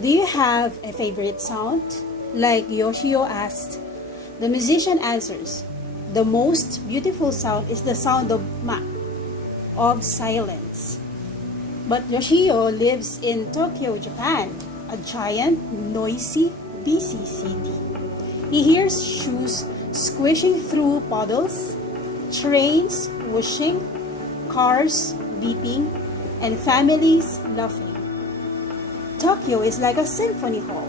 Do you have a favorite sound? Like Yoshio asked. The musician answers, the most beautiful sound is the sound of ma, of silence. But Yoshio lives in Tokyo, Japan, a giant, noisy, busy city. He hears shoes squishing through puddles, trains whooshing, cars beeping, and families laughing. Tokyo is like a symphony hall.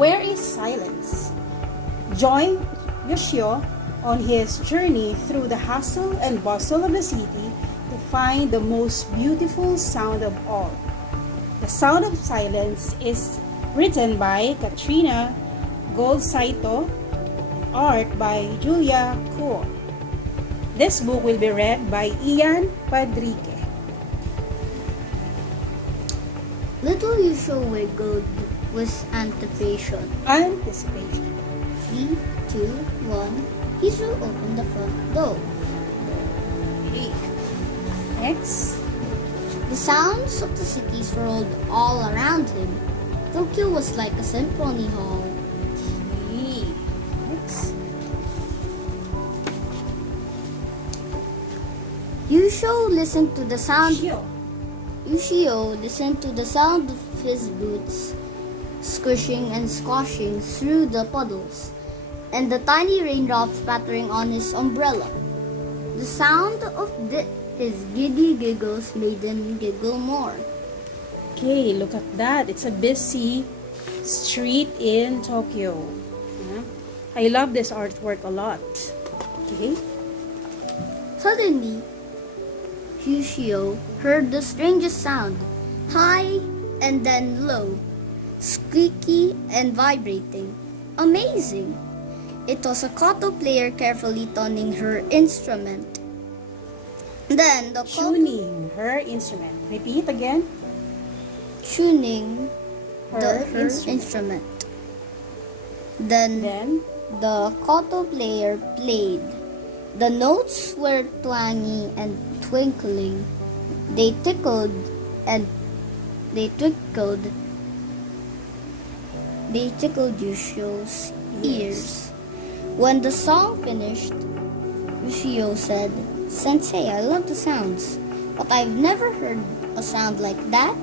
Where is silence? Join Yoshio on his journey through the hustle and bustle of the city to find the most beautiful sound of all. The Sound of Silence is written by Katrina Godsaito, art by Julia Kuo. This book will be read by Ian Padrique. Little Yoshio wiggled with anticipation. Anticipation. 3, 2, 1. He threw open the front door. Next. The sounds of the city swirled all around him. Tokyo was like a symphony hall. Next. Yoshio listened to the sound. Yoshio. Listened to the sound of his boots squishing and squashing through the puddles, and the tiny raindrops pattering on his umbrella. The sound of his giddy giggles made him giggle more. Okay, look at that. It's a busy street in Tokyo. Yeah. I love this artwork a lot. Okay. Suddenly, Yoshio heard the strangest sound, high and then low, squeaky and vibrating. Amazing! It was a koto player carefully tuning her instrument. Then the Tuning her instrument. Repeat again. tuning Her her instrument. instrument. Then Then, the koto player played. The notes were twangy and twinkling. They tickled and they twinkled. They tickled Yoshio's ears. When the song finished, Yoshio said, "Sensei, I love the sounds, but I've never heard a sound like that."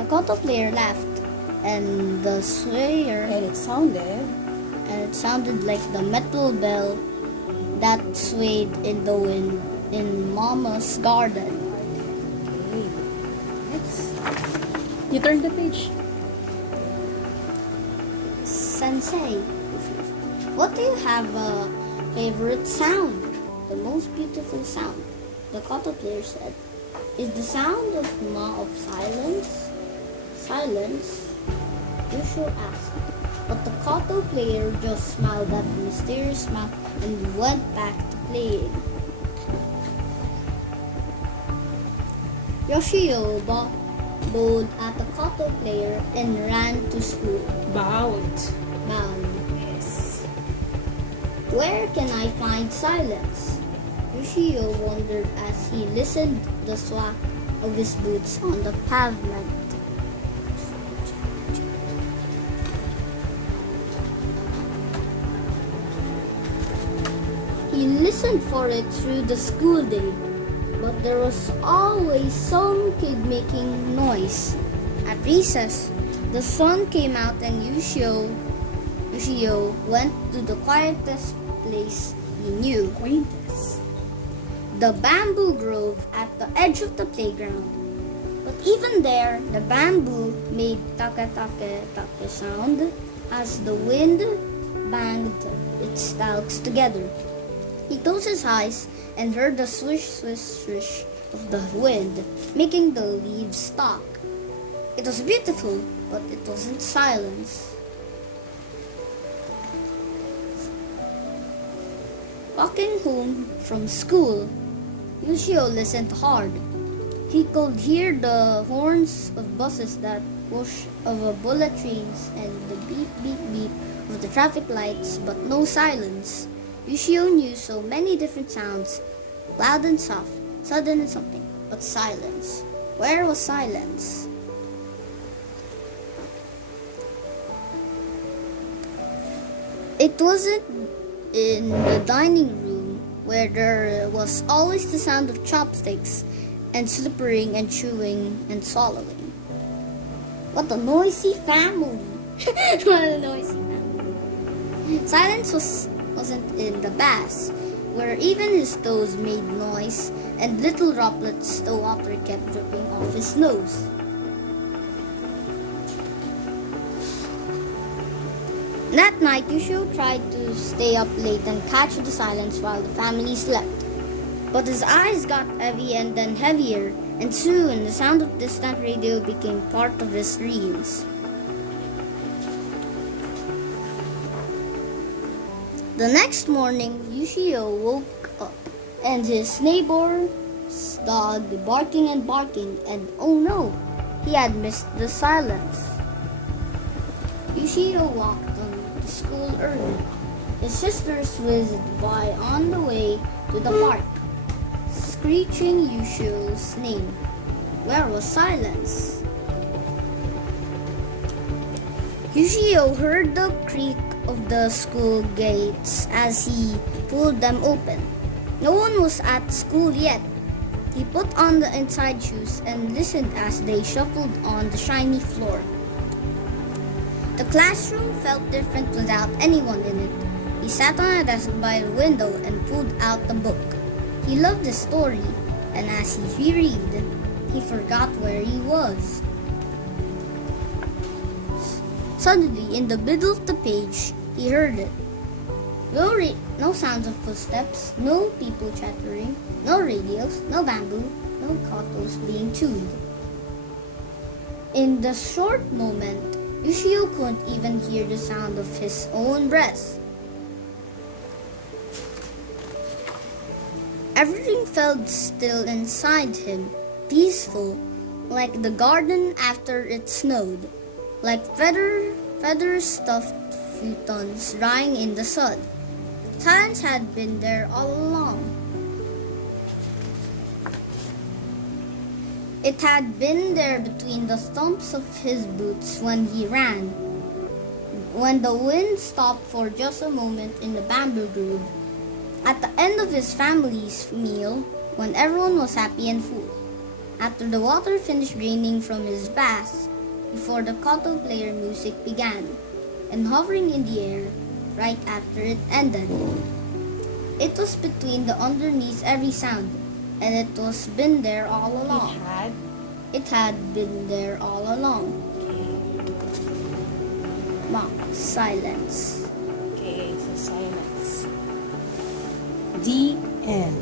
The koto player laughed, and the swayer and it sounded. and it sounded like the metal bell that swayed in the wind in Mama's garden. Okay. Next. You turn the page. Sensei, what do you have a favorite sound? The most beautiful sound, the koto player said, is the sound of silence. Silence? Yoshio asked. But the koto player just smiled at the mysterious mouth and went back to playing. Yoshio bowed at the koto player and ran to school. Bound. Bound. Yes. Where can I find silence? Yoshio wondered as he listened to the swap of his boots on the pavement. He listened for it through the school day, but there was always some kid making noise. At recess, the sun came out and Yoshio went to the quietest place he knew, Acquaintance. the bamboo grove at the edge of the playground. But even there, the bamboo made take-take-take sound as the wind banged its stalks together. He closed his eyes and heard the swish, swish, swish of the wind, making the leaves talk. It was beautiful, but it wasn't silence. Walking home from school, Yoshio listened hard. He could hear the horns of buses that whoosh over bullet trains and the beep, beep, beep of the traffic lights, but no silence. Yoshio knew so many different sounds, loud and soft, sudden and something, but silence. Where was silence? It wasn't in the dining room where there was always the sound of chopsticks and slippering and chewing and swallowing. What a noisy family! What a noisy family. Silence wasn't in the bath, where even his toes made noise and little droplets the water kept dripping off his nose. That night, Yushio tried to stay up late and catch the silence while the family slept. But his eyes got heavy and then heavier, and soon the sound of distant radio became part of his dreams. The next morning, Yushio woke up, and his neighbor's dog barking and barking, and oh no, he had missed the silence. Yushio walked to school early. His sisters whizzed by on the way to the park, screeching Yushio's name. Where was silence? Yushio heard the creak of the school gates as he pulled them open. No one was at school yet. He put on the inside shoes and listened as they shuffled on the shiny floor. The classroom felt different without anyone in it. He sat on a desk by the window and pulled out the book. He loved the story, and as he read, he forgot where he was. Suddenly, in the middle of the page, he heard it. No sounds of footsteps, no people chattering, no radios, no bamboo, no kotos being chewed. In the short moment, Yushio couldn't even hear the sound of his own breath. Everything felt still inside him, peaceful, like the garden after it snowed, like feather-stuffed futons drying in the sun. Silence had been there all along. It had been there between the stumps of his boots when he ran. When the wind stopped for just a moment in the bamboo grove. At the end of his family's meal, when everyone was happy and full. After the water finished draining from his bath, before the koto player music began, and hovering in the air right after it ended. It was between the underneath every sound, and it was been there all along. It had been there all along. Okay. Silence. Okay, so silence. The end.